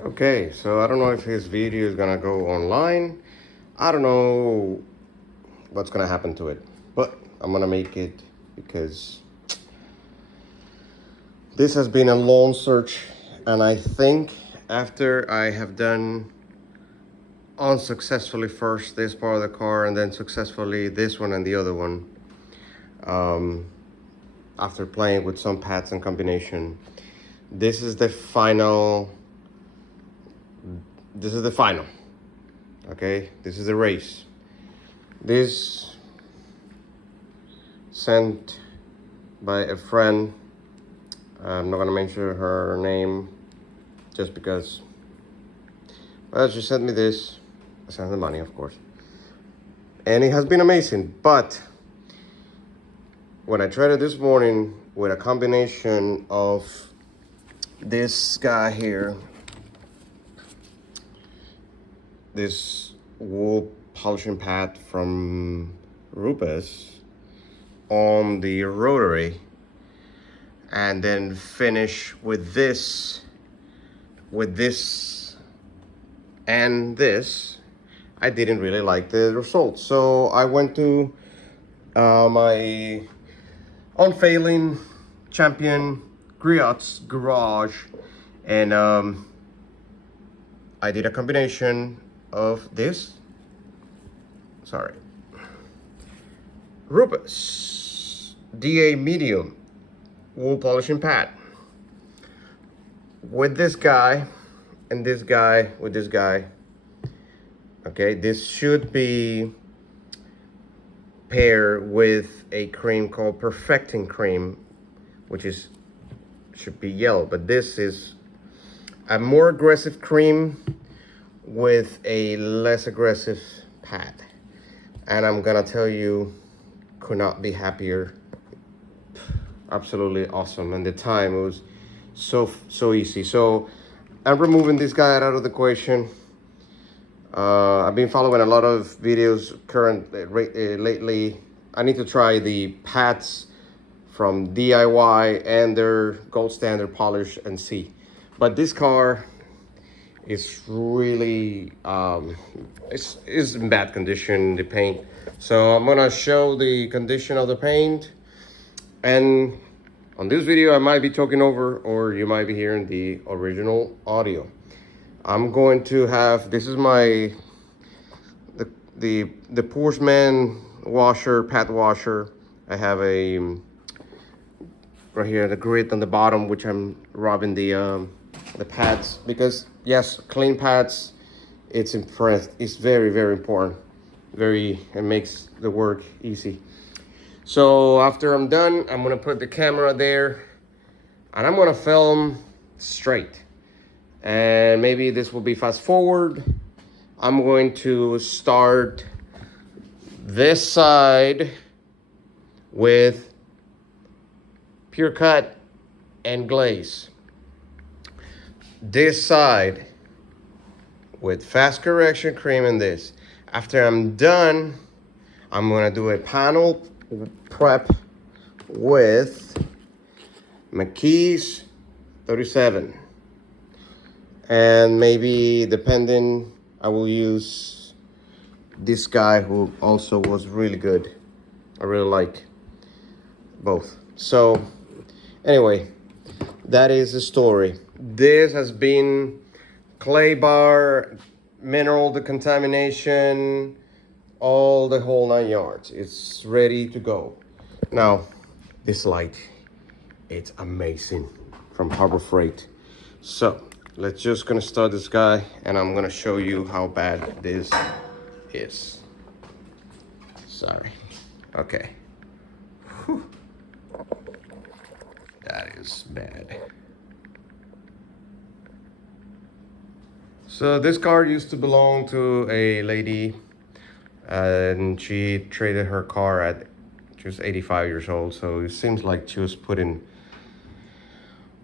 Okay, so I don't know if his video is gonna go online. I don't know what's gonna happen to it, but I'm gonna make it because this has been a long search, and I think after I have done unsuccessfully first this part of the car and then successfully this one and the other one, um, after playing with some pads and combination, this is the final. This is the final. Okay, this is the race. This sent by a friend. I'm not gonna mention her name just because. Well, she sent me this. I sent the money, of course, and it has been amazing. But when I tried it this morning with a combination of this guy here, this wool polishing pad from Rupes on the rotary, and then finish with this and this, I didn't really like the results. So I went to my unfailing champion Griots Garage, and I did a combination of this, Rupes DA medium wool polishing pad with this guy and this guy with this guy. Okay, this should be paired with a cream called Perfecting Cream, which should be yellow, but this is a more aggressive cream with a less aggressive pad. And I'm gonna tell you, could not be happier. Absolutely awesome. And the time, it was so easy. So I'm removing this guy out of the equation. I've been following a lot of videos lately. I need to try the pads from DIY and their gold standard polish and see. But this car is really is in bad condition, the paint. So I'm gonna show the condition of the paint, and on this video I might be talking over, or you might be hearing the original audio. I'm going to have, this is my the Porsche washer, pad washer. I have a right here the grit on the bottom, which I'm rubbing the pads, because yes, clean pads, it's very important. It makes the work easy. So after I'm done, I'm gonna put the camera there and I'm gonna film straight. And maybe this will be fast forward. I'm going to start this side with Pure Cut and glaze. This side with fast correction cream and this. After I'm done, I'm gonna do a panel prep with McKee's 37. And maybe, depending, I will use this guy who also was really good. I really like both. So anyway, that is the story. This has been clay bar, mineral decontamination, all the whole 9 yards. It's ready to go. Now, this light, it's amazing, from Harbor Freight. So let's just gonna start this guy, and I'm gonna show you how bad this is. Sorry. Okay. Whew. That is bad. So this car used to belong to a lady, and she traded her car at, she was 85 years old, so it seems like she was putting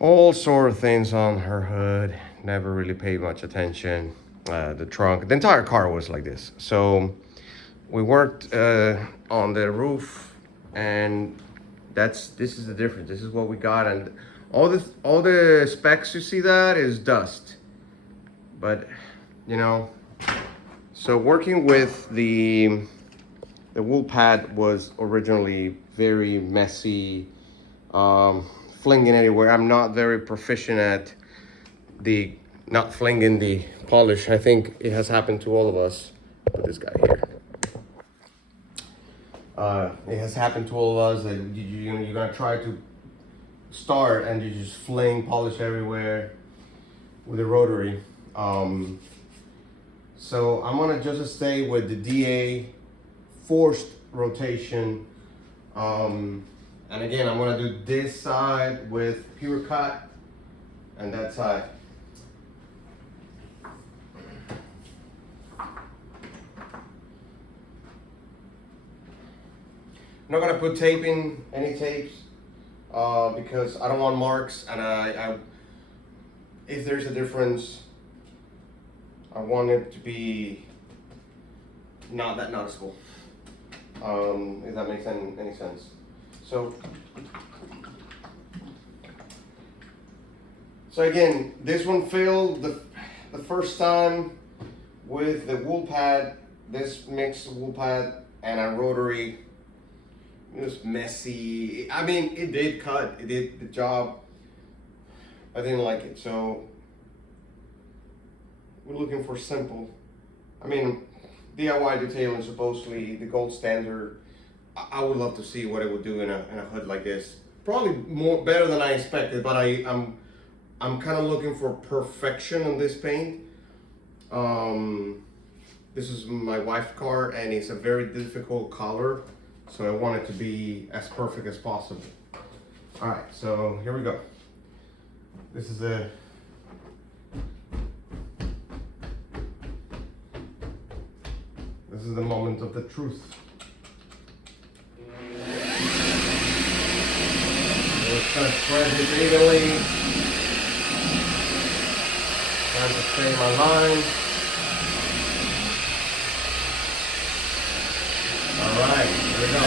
all sort of things on her hood, never really paid much attention. The trunk, the entire car was like this. So we worked on the roof, and this is the difference. This is what we got, and all the specs you see, that is dust. But you know, so working with the wool pad was originally very messy, flinging anywhere. I'm not very proficient at the not flinging the polish. I think it has happened to all of us. Put this guy here. It has happened to all of us that you're gonna try to start and you just fling polish everywhere with a rotary. So I'm gonna just stay with the DA forced rotation. And again, I'm gonna do this side with Pure Cut and that side. I'm not gonna put tape in, any tapes, because I don't want marks, and I if there's a difference, I want it to be not that noticeable. If that makes any sense. So again, this one failed the first time with the wool pad. This mixed wool pad and a rotary. It was messy. I mean, it did cut. It did the job. I didn't like it. So we're looking for simple. I mean, DIY detailing supposedly the gold standard. I would love to see what it would do in a hood like this. Probably better than I expected, but I'm kind of looking for perfection on this paint. This is my wife's car, and it's a very difficult color, so I want it to be as perfect as possible. All right, so here we go. This is the moment of the truth. Just gonna spread this evenly. Trying to stay my line. All right, here we go.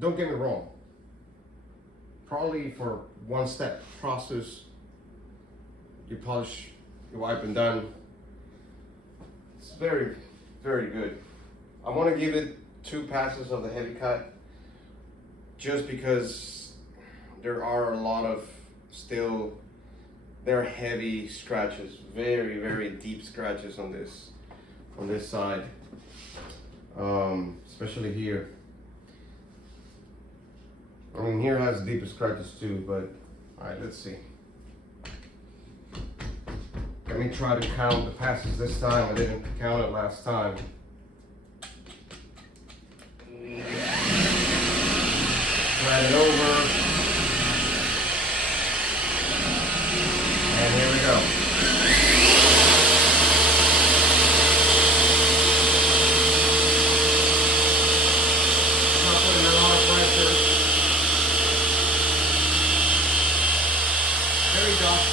Don't get me wrong, probably for one step process, you polish, you wipe and done. It's very, very good. I want to give it 2 passes of the heavy cut just because there are a lot of there are heavy scratches, very, very deep scratches on this side, especially here. I mean, here has deeper scratches too, but all right, let's see. Let me try to count the passes this time. I didn't count it last time.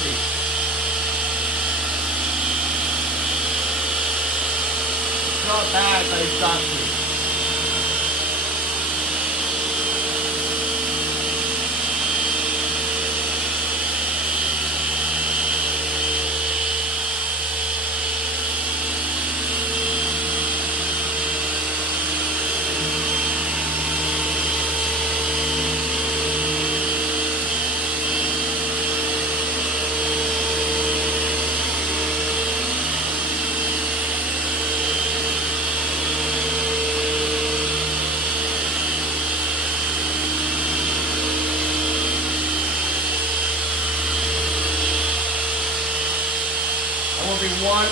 dusty. It's not bad, but it's dusty. That will be one.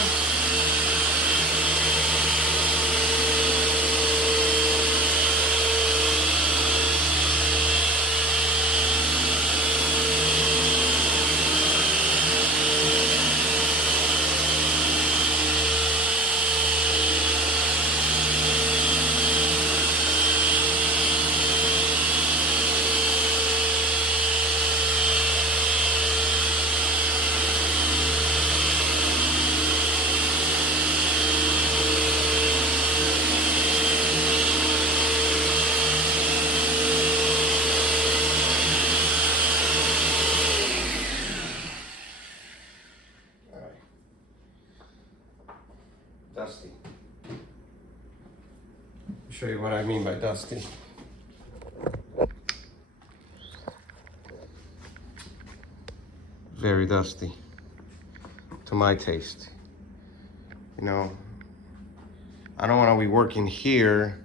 Dusty. I'll show you what I mean by dusty. Very dusty, to my taste. You know, I don't want to be working here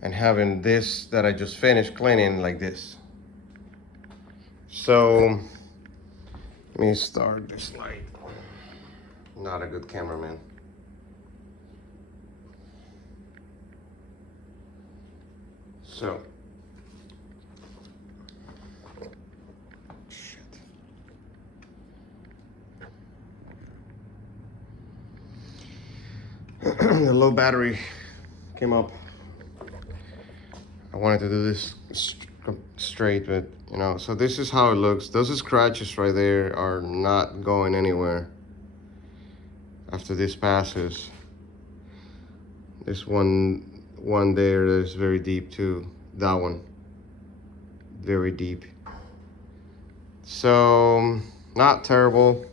and having this that I just finished cleaning like this. So, let me start this light. Not a good cameraman. So, shit. The low battery came up. I wanted to do this straight, but you know, so this is how it looks. Those scratches right there are not going anywhere after this passes. This one there is very deep too. That one, very deep. So, not terrible,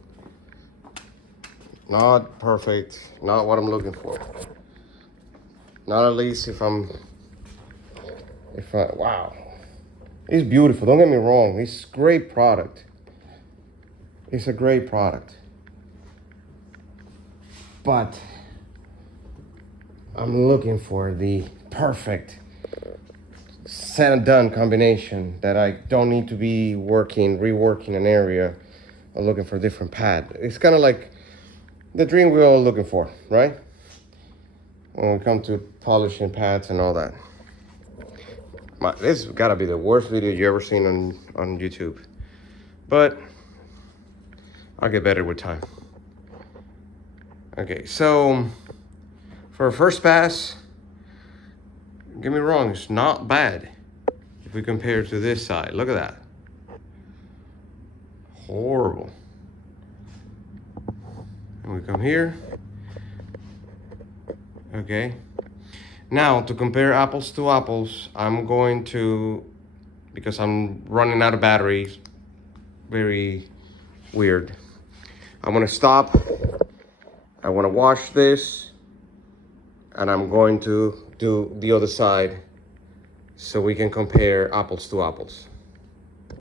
not perfect, not what I'm looking for. Not at least wow. It's beautiful, don't get me wrong. It's a great product. It's a great product. But I'm looking for the perfect said and done combination that I don't need to be reworking an area or looking for a different pad. It's kind of like the dream we're all looking for, right? When we come to polishing pads and all that. This has gotta be the worst video you ever seen on YouTube. But I'll get better with time. Okay, so for a first pass, don't get me wrong, it's not bad if we compare to this side. Look at that. Horrible. And we come here. Okay. Now, to compare apples to apples, I'm going to, because I'm running out of batteries, very weird. I'm gonna stop. I wanna wash this, and I'm going to do the other side so we can compare apples to apples.